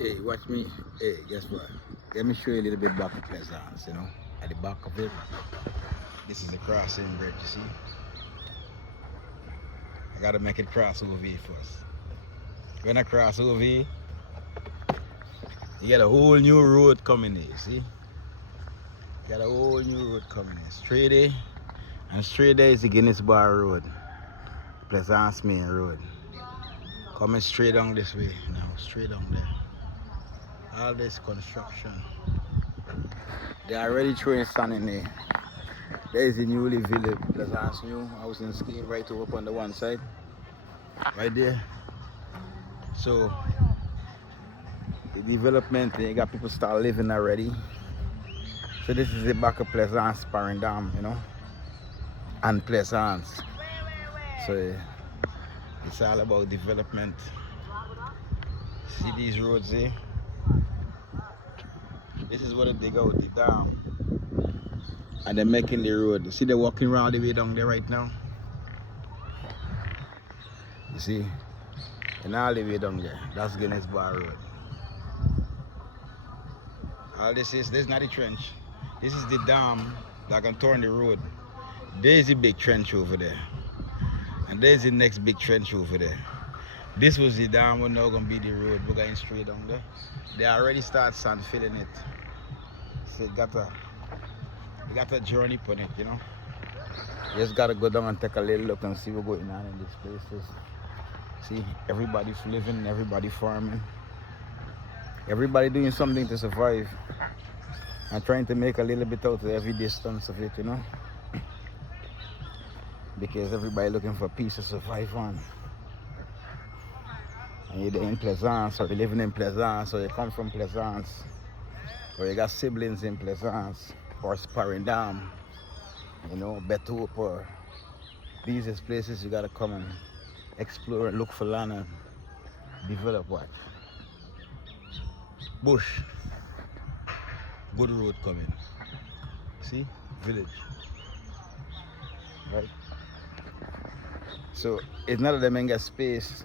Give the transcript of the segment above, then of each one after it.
Hey, watch me. Hey, guess what? Let me show you a little bit back of Plaisance, you know. At the back of it, this is the crossing bridge, you see? I gotta make it cross over here first. When I cross over here, you get a whole new road coming here, see? You got a whole new road coming here. Straight there, and straight there is the Guinness Bar Road. Plaisance Main Road. Coming straight down this way now, straight down there. All this construction. They are already throwing sand in there. There is the newly village, Plaisance New housing scheme right over on the one side. Right there. So the development, you got people start living already. So this is the back of Plaisance Sparring Dam, you know, and Plaisance. So it's all about development. See these roads here? This is what they dig out the dam. And they're making the road. See they're walking around the way down there right now? You see? And all the way down there. That's Guinness Bar Road. All this is not a trench. This is the dam that can turn the road. There's a big trench over there. And there's the next big trench over there. This was the dam, we're now gonna be the road. We're going straight down there. They already start sand filling it. So you got a journey on it, you know. You just gotta go down and take a little look and see what's going on in these places. See, everybody's living, everybody farming. Everybody doing something to survive. And trying to make a little bit out of every distance of it, you know. Because everybody looking for a piece to survive on. And you're in Plaisance, or you're living in Plaisance, or you come from Plaisance, or you got siblings in Plaisance, or Sparring Dam, you know, Bethoop, or these is places you gotta come and explore and look for land and develop what? Bush. Good road coming. See? Village. Right? So it's not that them ain't got space,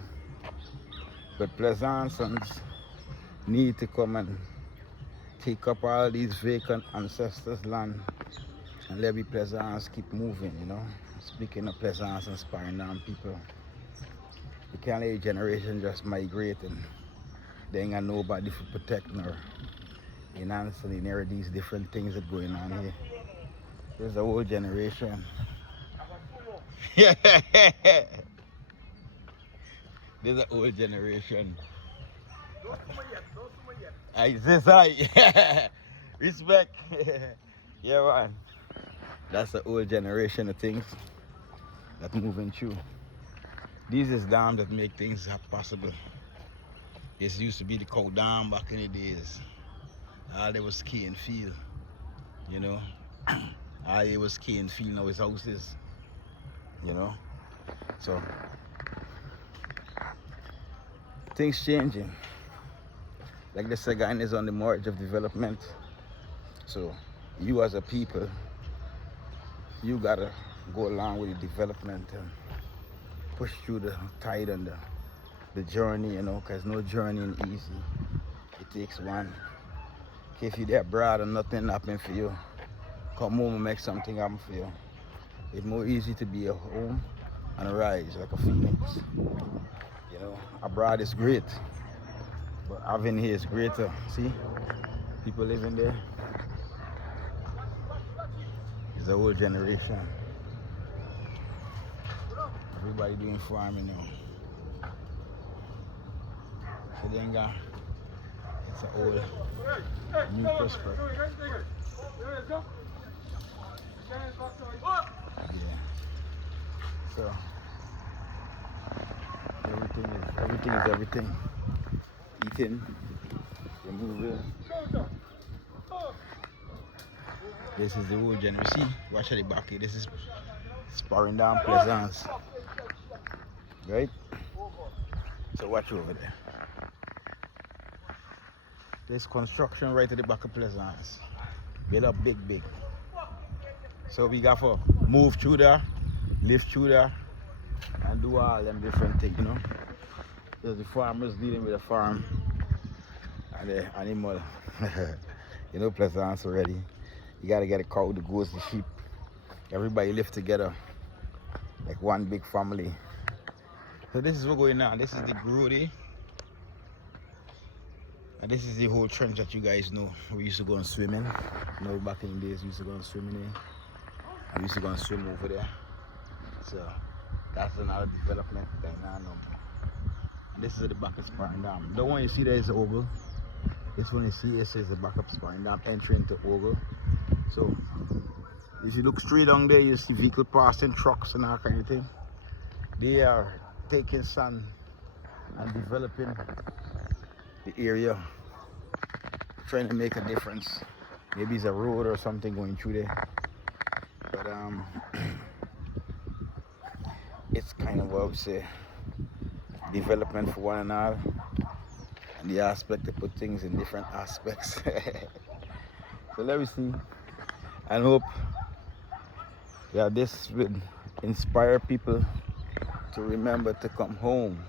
but Plaisancans need to come and take up all these vacant ancestors' land and let the Plaisance keep moving, you know. Speaking of Plaisance and Sparring Dam people, you can't let a generation just migrate and they ain't got nobody for protecting or enhancing these different things that going on here. There's a whole generation. There's an old generation. I say sorry. Respect. Yeah, man. That's the old generation of things that moving through. These is dams that make things possible. This used to be the cow dam back in the days. All there was ski and field, you know. All there was ski and field, now it's houses, you know. So things changing. Like the Guyana is on the march of development. So you as a people, you gotta go along with the development and push through the tide and the journey, you know, because no journey is easy. It takes one. If you're there abroad and nothing happen for you, come home and make something happen for you. It's more easy to be at home and rise like a phoenix. You know, abroad is great, but having here is greater. See, people living there. It's a whole generation. Everybody doing farming now. So they ain't got, it's an old, new prospect. Yeah. So everything is everything. Eating, removing. This is the whole generation. See, watch at the back here. This is Sparring Dam Plaisance. Right? So watch over there. There's construction right at the back of Plaisance. Build up big. So we got to move through there, live through there, and do all them different things, you know. There's the farmers dealing with the farm, and the animal. You know Plaisance already. You gotta get a cow, the goats, the sheep. Everybody live together like one big family. So this is what's going on. This is the Grody. And this is the whole trench that you guys know. We used to go and swim in. You know, back in the days we used to go and swim in here. We used to go and swim over there. So that's another development thing now. And this is at the back of Sparring Dam. The one you see there is the oval. This one you see it says the back of Sparring Dam, entry into oval. So if you look straight down there, you see vehicle passing, trucks and that kind of thing. They are taking sand and developing the area, trying to make a difference. Maybe it's a road or something going through there. But it's kind of what I would say, development for one and all, and the aspect to put things in different aspects. So let me see and hope that this will inspire people to remember to come home.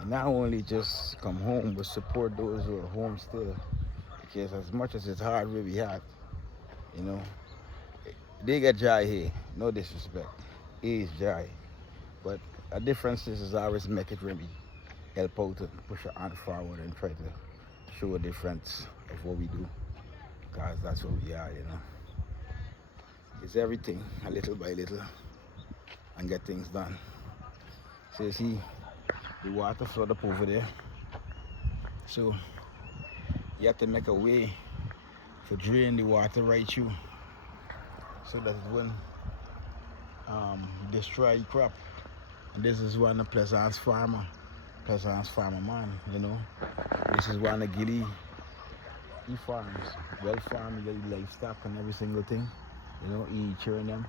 And not only just come home, but support those who are home still. Because as much as it's hard where we at, you know, they get joy here, no disrespect. It is joy. But a difference is always make it really help out to push your hand forward and try to show a difference of what we do. Because that's what we are, you know. It's everything, a little by little, and get things done. So you see, the water flood up over there. So you have to make a way to drain the water right through, so that it won't destroy the crop. And this is one of the Plaisance farmer man, you know. This is one of Gilly. He farms, well farmed, he get livestock and every single thing. You know, he cheering them.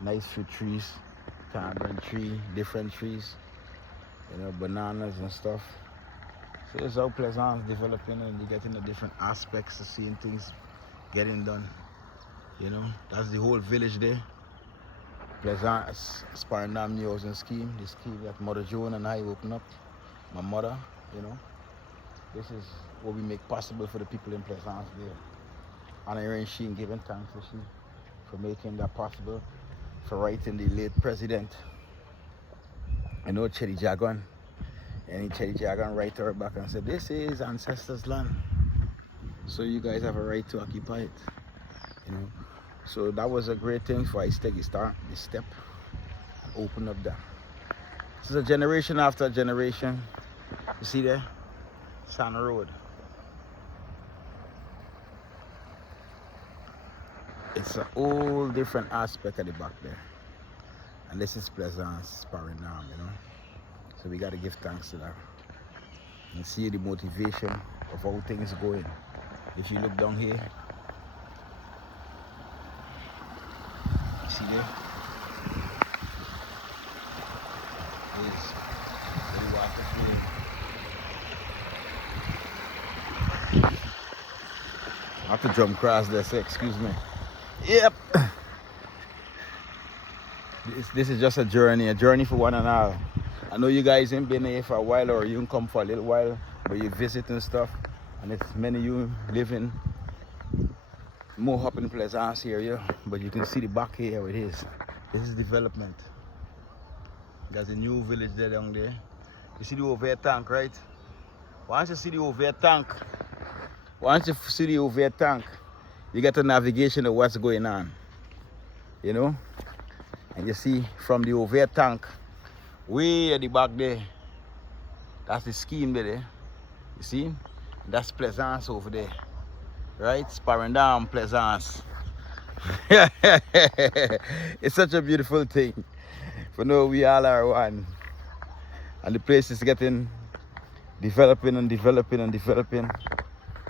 Nice fruit trees, tamarind tree, different trees, you know, bananas and stuff. So this is how Plaisance developing, and you get into different aspects of seeing things getting done. You know, that's the whole village there. Plaisance Sparring Dam New Housing Scheme, the scheme that Mother Joan and I opened up. My mother, you know. This is what we make possible for the people in Plaisance there. Honoring she and giving thanks to she for making that possible, for writing the late president, you know, Chedi Jagan. And Chedi Jagan write her back and said, this is ancestors' land, so you guys have a right to occupy it, you know. So that was a great thing for us to take the step and open up that. This is a generation after generation. You see there? Sand Road. It's a whole different aspect at the back there. And this is Plaisance Sparring Dam, you know. So we gotta give thanks to that. And see the motivation of how things going. If you look down here, you see there? There's the water flowing. I have to jump across there, so excuse me. Yep. This is just a journey for one and all. I know you guys ain't been here for a while, or you can come for a little while, but you visit and stuff. And it's many of you living more up in Plaisance area, but you can see the back here how it is. This is development. There's a new village there down there. You see the over tank, right? Once you see the over tank, you get a navigation of what's going on, you know. And you see from the over tank, way at the back there, that's the scheme there. You see, that's Plaisance over there, right? Sparring Dam, Plaisance. It's such a beautiful thing. For now, we all are one, and the place is getting developing and developing and developing.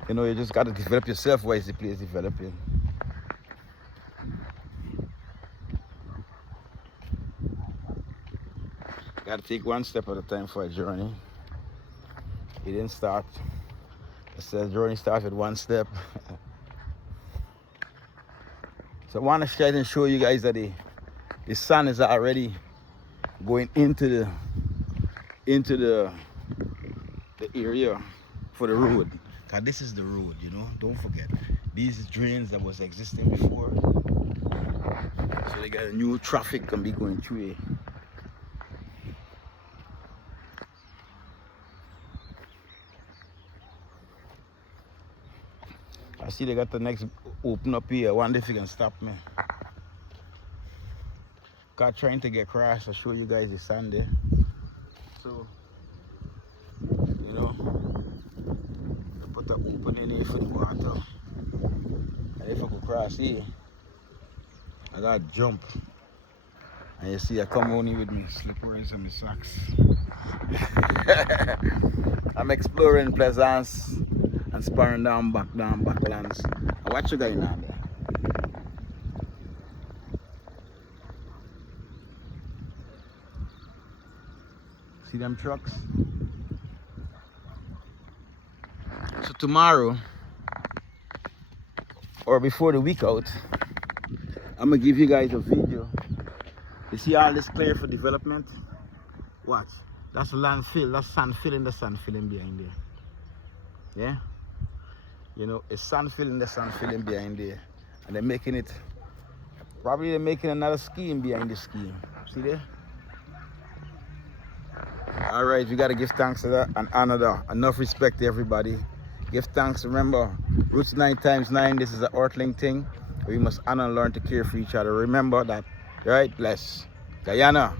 You know, you just got to develop yourself while the place developing. Got to take one step at a time for a journey. It didn't start. It says journey starts with one step. So I want to try and show you guys that the sun is already going into the area for the road. Cause this is the road, you know. Don't forget. These drains that was existing before. So they got a new traffic can be going through it. I see they got the next open up here. I wonder if you can stop me. Car trying to get crashed. I'll show you guys the sand there. So, you know, I put the opening here for the water. And if I go cross here, I gotta jump. And you see I come on here with my slippers and my socks. I'm exploring Plaisance and sparring down backlands. And watch you guys now there. See them trucks? So tomorrow, or before the week out, I'm gonna give you guys a video. You see all this clear for development? Watch. That's landfill. That's sand filling the sand filling behind there. Yeah? You know, it's sand filling the sand filling behind there. And they're making it, probably they're making another scheme behind the scheme. See there? Alright, we gotta give thanks to that and honor that. Enough respect to everybody. Give thanks. Remember, roots 9 times 9. This is an earthling thing. We must honor and learn to care for each other. Remember that. Right? Bless. Guyana.